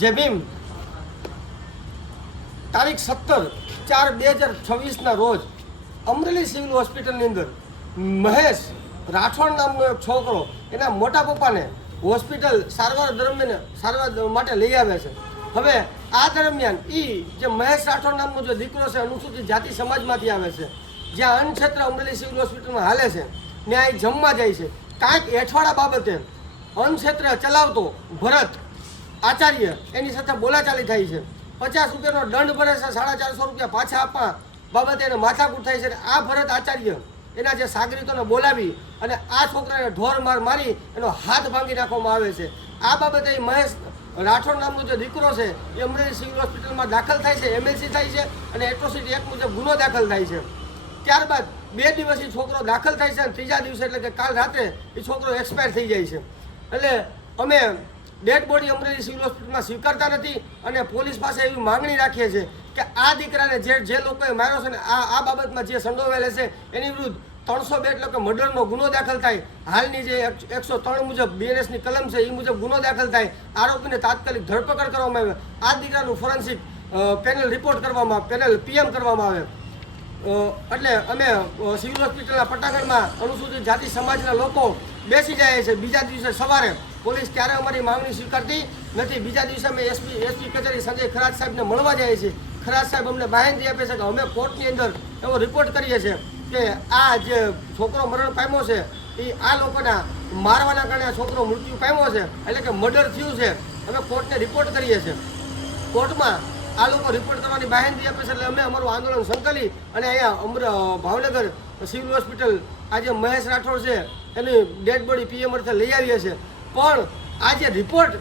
જય ભીમ. તારીખ 17/4/2026ના રોજ અમરેલી સિવિલ હોસ્પિટલની અંદર મહેશ રાઠોડ નામનો એક છોકરો એના મોટા પપ્પાને હોસ્પિટલ સારવાર માટે લઈ આવે છે. હવે આ દરમિયાન જે મહેશ રાઠોડ નામનો જે દીકરો છે અનુસૂચિત જાતિ સમાજમાંથી આવે છે, જ્યાં અન્નક્ષેત્ર અમરેલી સિવિલ હોસ્પિટલમાં હાલે છે, ત્યાં જમવા જાય છે. કાંઈક એઠવાડા બાબતે અન્નક્ષેત્ર ચલાવતો ભરત આચાર્ય એની સાથે બોલાચાલી થાય છે. 50 રૂપિયાનો દંડ ભરે છે, 450 રૂપિયા પાછા આપવા બાબતે એને માથાકૂટ થાય છે. આ ભરત આચાર્ય એના જે સાગરીતોને બોલાવી અને આ છોકરાને ઢોર મારી એનો હાથ ભાંગી નાખવામાં આવે છે. આ બાબતે મહેશ રાઠોડ નામનો જે દીકરો છે એ અમરેલી સિવિલ હોસ્પિટલમાં દાખલ થાય છે, એમએલસી થાય છે અને એટ્રોસિટી એક્ટ મુજબ ગુનો દાખલ થાય છે. ત્યારબાદ 2 દિવસથી છોકરો દાખલ થાય છે અને ત્રીજા દિવસે એટલે કે કાલ રાત્રે એ છોકરો એક્સપાયર થઈ જાય છે. એટલે અમે ડેડ બોડી અમરેલી સિવિલ હોસ્પિટલમાં સ્વીકારતા નથી અને પોલીસ પાસે એવી માંગણી રાખીએ છીએ કે આ દીકરાને જે લોકોએ માર્યો છે ને આ બાબતમાં જે સંડોવાયેલા છે એની વિરુદ્ધ 302 એટલે કે મર્ડરનો ગુનો દાખલ થાય. હાલની જે 103 મુજબ બીએનએસની કલમ છે એ મુજબ ગુનો દાખલ થાય. આરોપીને તાત્કાલિક ધરપકડ કરવામાં આવે. આ દીકરાનું ફોરેન્સિક પેનલ રિપોર્ટ કરવામાં આવે, પેનલ પીએમ કરવામાં આવે. એટલે અમે સિવિલ હોસ્પિટલના પટાંગણમાં અનુસૂચિત જાતિ સમાજના લોકો બેસી જાય છે. બીજા દિવસે સવારે પોલીસ ક્યારે અમારી માંગણી સ્વીકારતી નથી. બીજા દિવસે અમે એસપી કચેરી સંજય ખરાજ સાહેબને મળવા જાય છે. ખરાજ સાહેબ અમને બાહેંધી આપે છે કે અમે કોર્ટની અંદર એવો રિપોર્ટ કરીએ છીએ કે આ જે છોકરો મરણ પામ્યો છે એ આ લોકોના મારવાના કારણે આ છોકરો મૃત્યુ પામ્યો છે, એટલે કે મર્ડર થયું છે. અમે કોર્ટને રિપોર્ટ કરીએ છીએ. કોર્ટમાં આ લોકો રિપોર્ટ કરવાની બાહેંધી આપે છે એટલે અમે અમારું આંદોલન સંકલી અને અહીંયા ભાવનગર સિવિલ હોસ્પિટલ આજે મહેશ રાઠોડ છે એની ડેડ બોડી પીએમ અર્થે લઈ આવીએ છીએ. પણ આ જે રિપોર્ટ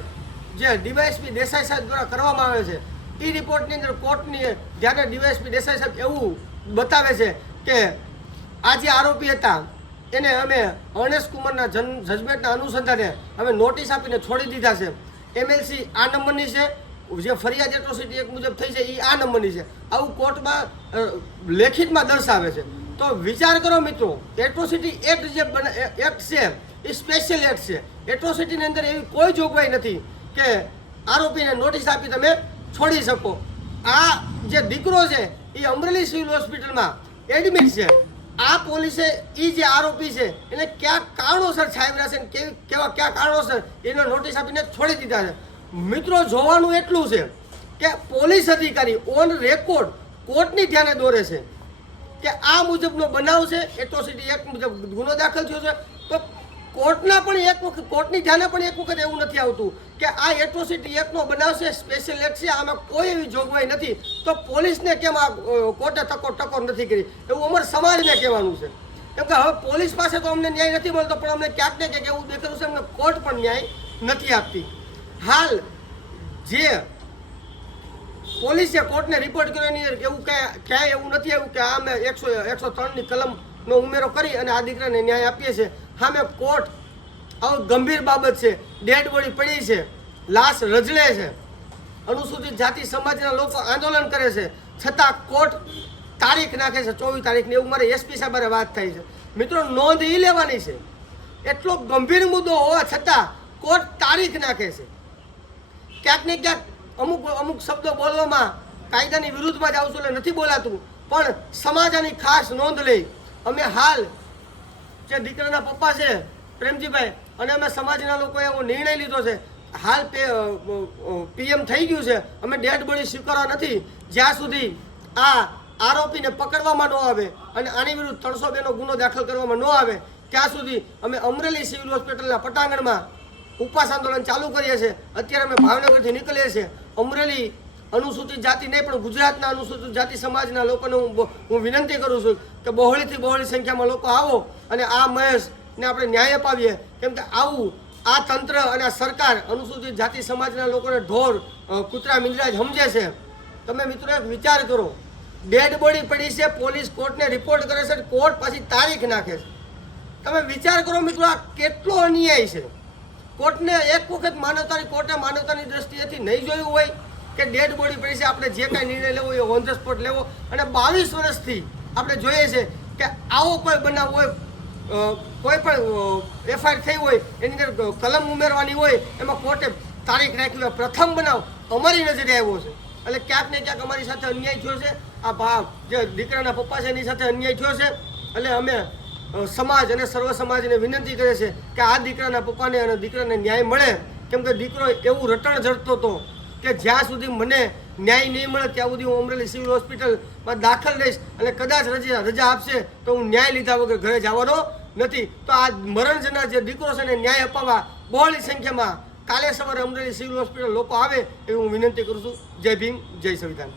જે ડીવાયએસપી દેસાઈ સાહેબ દ્વારા કરવામાં આવે છે એ રિપોર્ટની અંદર કોર્ટની જ્યારે ડીવાયએસપી દેસાઈ સાહેબ એવું બતાવે છે કે આ જે આરોપી હતા એને અમે અર્ણેશ કુમારના જજમેન્ટના અનુસંધાને અમે નોટિસ આપીને છોડી દીધા છે. એમએલસી આ નંબરની છે, જે ફરિયાદ એટ્રોસિટી એક મુજબ થઈ છે એ આ નંબરની છે. આવું કોર્ટમાં લેખિતમાં દર્શાવે છે. તો વિચાર કરો મિત્રો, એટ્રોસિટી એક્ટ જે એક્ટ છે એ સ્પેશિયલ એક્ટ છે. એટ્રોસિટીની અંદર એવી કોઈ જોગવાઈ નથી કે આરોપીને નોટિસ આપી તમે છોડી શકો. આ જે દીકરો છે એ અમરેલી સિવિલ હોસ્પિટલમાં એડમિટ છે. આ પોલીસે એ જે આરોપી છે એને કયા કારણોસર છાવર્યા છે, કયા કારણોસર એને નોટિસ આપીને છોડી દીધા છે. મિત્રો, જોવાનું એટલું છે કે પોલીસ અધિકારી ઓન રેકોર્ડ કોર્ટની ધ્યાને દોરે છે કે આ મુજબનો બનાવ છે, એટ્રોસિટી એક્ટ મુજબ ગુનો દાખલ થયો છે. તો કોર્ટની ધ્યાને પણ એક વખત એવું નથી આવતું કે આ એટ્રોસિટી એક્ટનો બનાવ છે, સ્પેશિયલ એક્ટ છે, આમાં કોઈ એવી જોગવાઈ નથી. તો પોલીસને કેમ આ કોર્ટે ટકોર નથી કરી, એવું અમારા સમાજને કહેવાનું છે. કેમ કે હવે પોલીસ પાસે તો અમને ન્યાય નથી મળતો, પણ અમને ક્યાંક ને ક્યાંક એવું દેખાયું છે અમને કોર્ટ પણ ન્યાય નથી આપતી. હાલ જે પોલીસે કોર્ટને રિપોર્ટ કર્યો એની એવું ક્યાંય એવું નથી આવ્યું કે આ અમે 103ની કલમનો ઉમેરો કરી અને આ દીકરાને ન્યાય આપીએ છીએ. હા, મેં કોર્ટ આવું ગંભીર બાબત છે, ડેડ બોડી પડી છે, લાશ રજળે છે, અનુસૂચિત જાતિ સમાજના લોકો આંદોલન કરે છે, છતાં કોર્ટ તારીખ નાખે છે 24 તારીખની. એવું મારે એસપી સાહેબ વાત થઈ છે. મિત્રો, નોંધ એ લેવાની છે, એટલો ગંભીર મુદ્દો હોવા છતાં કોર્ટ તારીખ નાખે છે. ક્યાંક ને ક્યાંક અમુક શબ્દો બોલવામાં કાયદાની વિરુદ્ધમાં જ આવશું એટલે નથી બોલાતું, પણ સમાજ આની ખાસ નોંધ લઈ. અમે હાલ જે દીકરાના પપ્પા છે પ્રેમજીભાઈ અને અમે સમાજના લોકોએ એવો નિર્ણય લીધો છે, હાલ પીએમ થઈ ગયું છે, અમે ડેડ બોડી સ્વીકારવા નથી જ્યાં સુધી આ આરોપીને પકડવામાં ન આવે અને આની વિરુદ્ધ 302નો ગુનો દાખલ કરવામાં ન આવે ત્યાં સુધી અમે અમરેલી સિવિલ હોસ્પિટલના પટાંગણમાં ઉપવાસ આંદોલન ચાલુ કરીએ છીએ. અત્યારે અમે ભાવનગરથી નીકળીએ છીએ. અમરેલી અનુસૂચિત જાતિ નહીં પણ ગુજરાતના અનુસૂચિત જાતિ સમાજના લોકોને હું વિનંતી કરું છું કે બહોળીથી બહોળી સંખ્યામાં લોકો આવો અને આ મહેશને આપણે ન્યાય અપાવીએ. કેમ કે આવું આ તંત્ર અને આ સરકાર અનુસૂચિત જાતિ સમાજના લોકોને ઢોર કૂતરા મીંદડા જ સમજે છે. તમે મિત્રો એક વિચાર કરો, ડેડ બોડી પડી છે, પોલીસ કોર્ટને રિપોર્ટ કરે છે, કોર્ટ પાછી તારીખ નાખે છે. તમે વિચાર કરો મિત્રો, આ કેટલો અન્યાય છે. કોર્ટને એક વખત કોર્ટે માનવતાની દ્રષ્ટિએથી નહીં જોયું હોય કે ડેડ બોડી પડી છે, આપણે જે કાંઈ નિર્ણય લેવો એ ઓન ધ સ્પોટ લેવો. અને 22 વર્ષથી આપણે જોઈએ છે કે આવો કોઈ બનાવ હોય, કોઈ પણ એફઆઈઆર થઈ હોય એની અંદર કલમ ઉમેરવાની હોય, એમાં કોર્ટે તારીખ રાખી હોય. પ્રથમ બનાવ અમારી નજરે આવ્યો છે. એટલે ક્યાંક ને ક્યાંક અમારી સાથે અન્યાય થયો છે. આ ભાવ જે દીકરાના પપ્પા છે એની સાથે અન્યાય થયો છે. એટલે અમે સમાજ અને સર્વ સમાજને વિનંતી કરે છે કે આ દીકરાના પપ્પાને અને દીકરાને ન્યાય મળે. કેમ કે દીકરો એવું રટણ ઝડતો હતો કે જ્યાં સુધી મને ન્યાય નહીં મળે ત્યાં સુધી હું અમરેલી સિવિલ હોસ્પિટલમાં દાખલ રહીશ અને કદાચ રજા આપશે તો હું ન્યાય લીધા વગર ઘરે જવાનો નથી. તો આ મરણ જનાર જે દીકરો છે ને ન્યાય અપાવવા બહોળી સંખ્યામાં કાલે સવારે અમરેલી સિવિલ હોસ્પિટલ લોકો આવે એવી હું વિનંતી કરું છું. જય ભીમ, જય સંવિધાન.